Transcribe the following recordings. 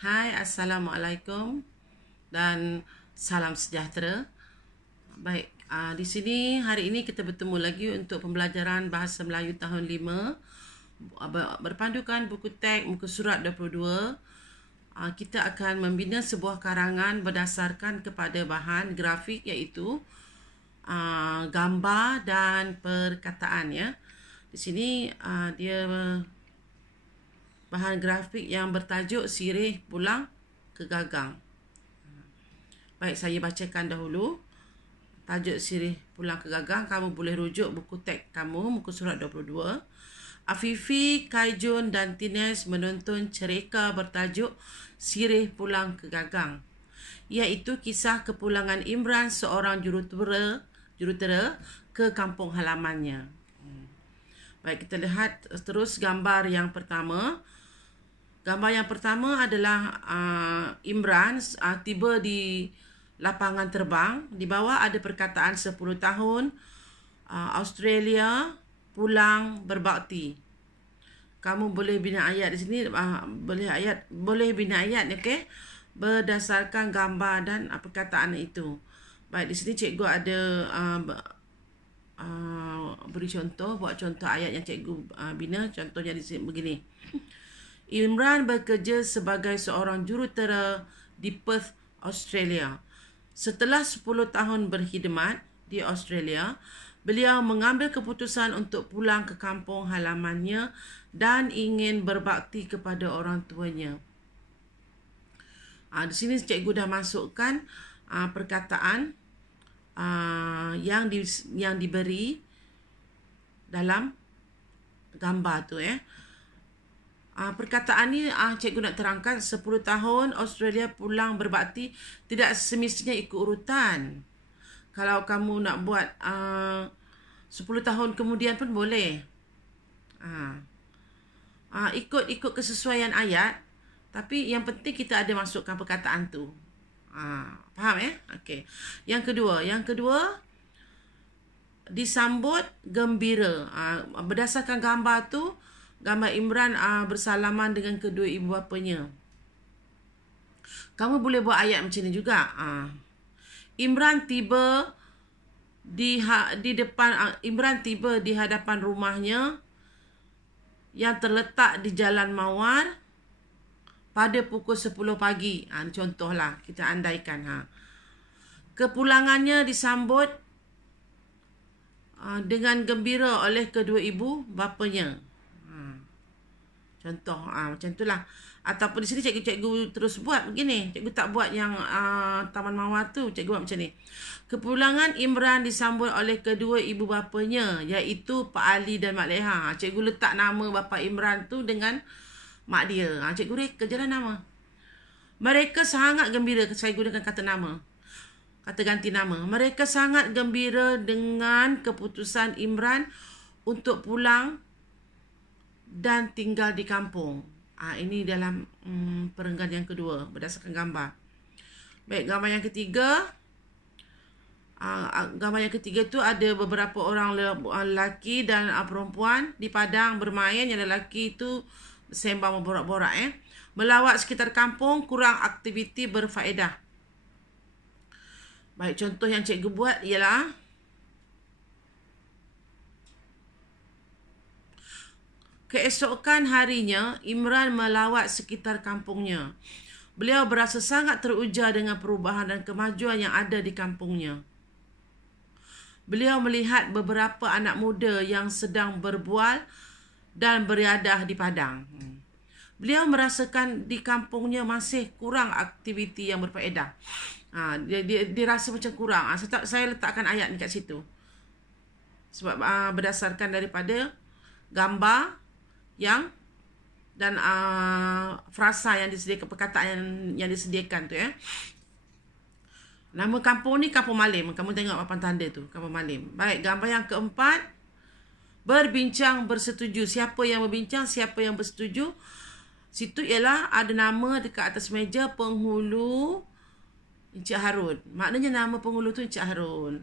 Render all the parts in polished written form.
Hai, Assalamualaikum dan salam sejahtera. Baik, di sini hari ini kita bertemu lagi untuk pembelajaran Bahasa Melayu tahun 5 berpandukan buku teks muka surat 22. Kita akan membina sebuah karangan berdasarkan kepada bahan grafik iaitu gambar dan perkataan ya. Di sini dia bahan grafik yang bertajuk sirih pulang ke gagang. Baik, saya bacakan dahulu. Tajuk sirih pulang ke gagang, kamu boleh rujuk buku teks kamu, muka surat 22. Afifi, Kaijun dan Tines menonton cerita bertajuk Sirih Pulang ke Gagang, iaitu kisah kepulangan Imran, seorang jurutera ke kampung halamannya. Baik, kita lihat terus gambar yang pertama. Gambar yang pertama adalah Imran tiba di lapangan terbang. Di bawah ada perkataan 10 tahun Australia pulang berbakti. Kamu boleh bina ayat di sini, boleh bina ayat, okey, berdasarkan gambar dan perkataan itu. Baik, di sini cikgu ada beri contoh, buat contoh ayat yang cikgu bina. Contohnya di sini begini. Imran bekerja sebagai seorang jurutera di Perth, Australia. Setelah 10 tahun berkhidmat di Australia, beliau mengambil keputusan untuk pulang ke kampung halamannya dan ingin berbakti kepada orang tuanya. Di sini cikgu dah masukkan perkataan yang diberi dalam gambar tu ya. Perkataan ni cikgu nak terangkan 10 tahun Australia pulang berbakti tidak semestinya ikut urutan. Kalau kamu nak buat 10 tahun kemudian pun boleh. Ikut kesesuaian ayat, tapi yang penting kita ada masukkan perkataan tu. Faham ya? Okey. Yang kedua disambut gembira. Berdasarkan gambar tu, gambar Imran bersalaman dengan kedua ibu bapanya. Kamu boleh buat ayat macam ni juga. Imran tiba di hadapan rumahnya yang terletak di Jalan Mawar pada pukul 10 pagi. Contohlah, kita andaikan. Kepulangannya disambut dengan gembira oleh kedua ibu bapanya. Contoh macam itulah. Ataupun di sini cikgu terus buat begini. Cikgu tak buat yang Taman Mawar tu. Cikgu buat macam ni. Kepulangan Imran disambut oleh kedua ibu bapanya, iaitu Pak Ali dan Mak Leha. Cikgu letak nama bapa Imran tu dengan mak dia. Cikgu reka je lah nama. Mereka sangat gembira. Saya gunakan kata nama. Kata ganti nama. Mereka sangat gembira dengan keputusan Imran untuk pulang dan tinggal di kampung. Ini dalam perenggan yang kedua berdasarkan gambar. Baik, gambar yang ketiga. Gambar yang ketiga tu ada beberapa orang lelaki dan perempuan di padang bermain. Yang lelaki tu sembang berborak-borak melawat sekitar kampung, kurang aktiviti berfaedah. Baik, contoh yang cikgu buat ialah keesokan harinya, Imran melawat sekitar kampungnya. Beliau berasa sangat teruja dengan perubahan dan kemajuan yang ada di kampungnya. Beliau melihat beberapa anak muda yang sedang berbual dan beriadah di padang. Beliau merasakan di kampungnya masih kurang aktiviti yang berfaedah. Dia rasa macam kurang. Saya letakkan ayat ni kat situ. Sebab berdasarkan daripada gambar dan frasa yang disediakan, perkataan yang disediakan tu ya. Nama kampung ni Kampung Malim. Kamu tengok papan tanda tu, Kampung Malim. Baik, gambar yang keempat, berbincang bersetuju. Siapa yang berbincang, siapa yang bersetuju. Situ ialah ada nama dekat atas meja, penghulu Encik Harun. Maknanya nama penghulu tu Encik Harun.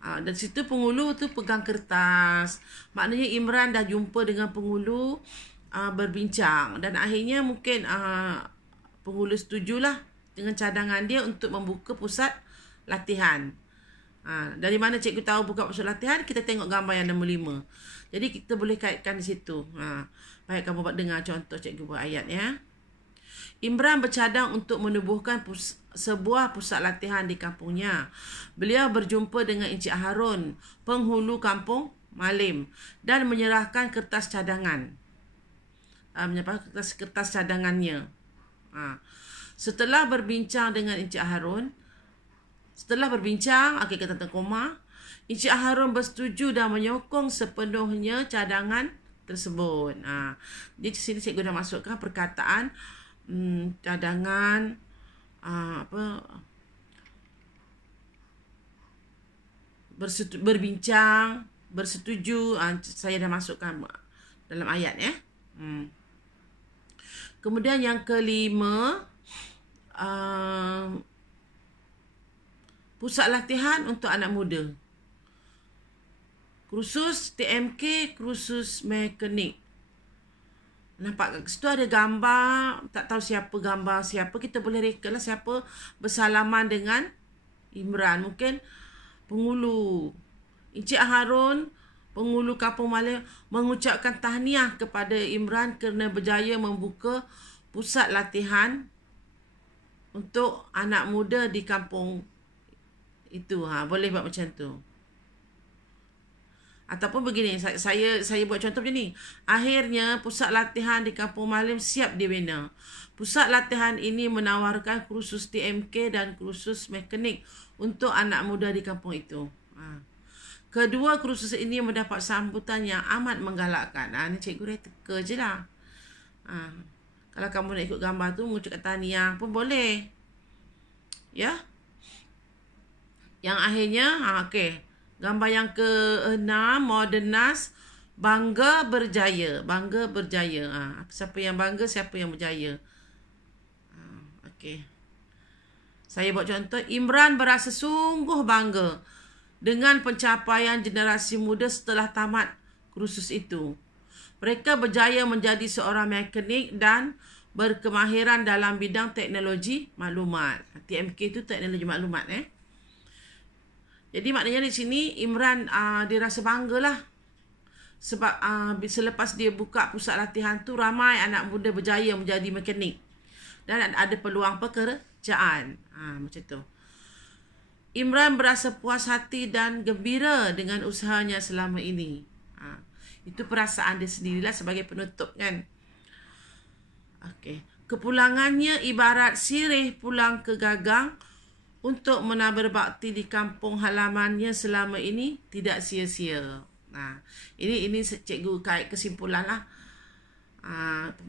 Dan situ penghulu tu pegang kertas. Maknanya Imran dah jumpa dengan penghulu, berbincang. Dan akhirnya mungkin penghulu setujulah dengan cadangan dia untuk membuka pusat latihan. Dari mana cikgu tahu buka pusat latihan? Kita tengok gambar yang nombor 5. Jadi kita boleh kaitkan di situ. Baik, kamu buat dengar contoh cikgu buat ayat ya. Imran bercadang untuk menubuhkan sebuah pusat latihan di kampungnya. Beliau berjumpa dengan Encik Harun, penghulu kampung Malim, dan menyerahkan kertas cadangan. Menyerahkan kertas cadangannya. Setelah berbincang dengan Encik Harun, okey, kita tengok koma, Encik Harun bersetuju dan menyokong sepenuhnya cadangan tersebut. Di sini cikgu dah masukkan perkataan cadangan berbincang, bersetuju, saya dah masukkan dalam ayat ya. Kemudian yang kelima, pusat latihan untuk anak muda. Kursus TMK, kursus mekanik. Nampak kat situ ada gambar, tak tahu siapa gambar siapa, kita boleh rekalah siapa bersalaman dengan Imran. Mungkin penghulu. Encik Harun, penghulu Kampung Malim, mengucapkan tahniah kepada Imran kerana berjaya membuka pusat latihan untuk anak muda di kampung itu. Boleh buat macam tu. Ataupun begini, saya buat contoh macam ni. Akhirnya pusat latihan di Kampung Malim siap dibina. Pusat latihan ini menawarkan kursus TMK dan kursus mekanik untuk anak muda di kampung itu. Kedua kursus ini mendapat sambutan yang amat menggalakkan. Ni cikgu teka je lah. Kalau kamu nak ikut gambar tu, mengucapkan tahniah pun boleh. Ya. Yang akhirnya, okey. Gambar yang ke-6, Modernas, bangga berjaya. Bangga berjaya. Siapa yang bangga, siapa yang berjaya. Okey. Saya buat contoh. Imran berasa sungguh bangga dengan pencapaian generasi muda setelah tamat kursus itu. Mereka berjaya menjadi seorang mekanik dan berkemahiran dalam bidang teknologi maklumat. TMK itu teknologi maklumat. Jadi maknanya di sini Imran dia rasa banggalah. Sebab selepas dia buka pusat latihan tu, ramai anak muda berjaya menjadi mekanik. Dan ada peluang pekerjaan. Macam tu. Imran berasa puas hati dan gembira dengan usahanya selama ini. Itu perasaan dia sendirilah sebagai penutup kan. Okey. Kepulangannya ibarat sirih pulang ke gagang untuk menabur bakti di kampung halamannya selama ini tidak sia-sia. Ini cikgu kait kesimpulan lah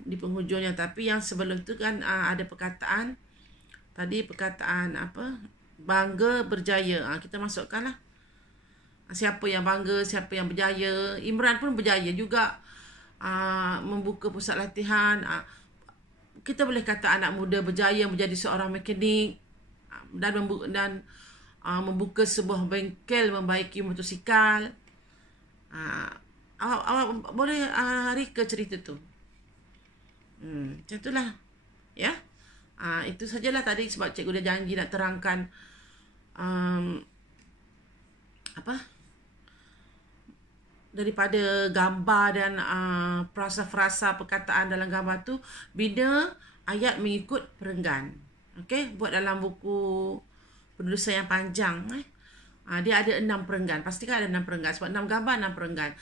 di penghujungnya. Tapi yang sebelum tu kan ada perkataan tadi, perkataan apa, bangga berjaya. Kita masukkan lah. Siapa yang bangga, siapa yang berjaya. Imran pun berjaya juga membuka pusat latihan. Kita boleh kata anak muda berjaya menjadi seorang mekanik dan membuka sebuah bengkel membaiki motosikal. Awak boleh reka cerita tu. Macam itulah. Ya. Itu sajalah tadi sebab cikgu dah janji nak terangkan daripada gambar dan frasa-frasa perkataan dalam gambar tu, bina ayat mengikut perenggan. Okey, buat dalam buku penulisan yang panjang. Dia ada 6 perenggan. Pastikan ada 6 perenggan. Sebab 6 gambar, 6 perenggan.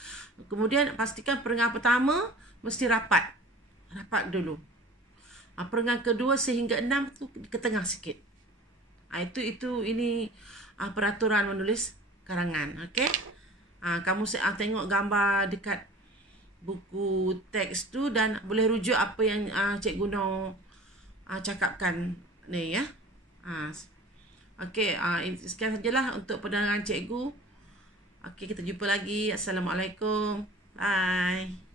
Kemudian pastikan perenggan pertama mesti rapat. Rapat dulu. Perenggan kedua sehingga 6 tu ke tengah sikit. Ini peraturan menulis karangan. Okey. Kamu tengok gambar dekat buku teks tu dan boleh rujuk apa yang Cikgu Noh cakapkan ni ya. Okey, sekian sajalah untuk penerangan cikgu. Okey, kita jumpa lagi. Assalamualaikum. Bye.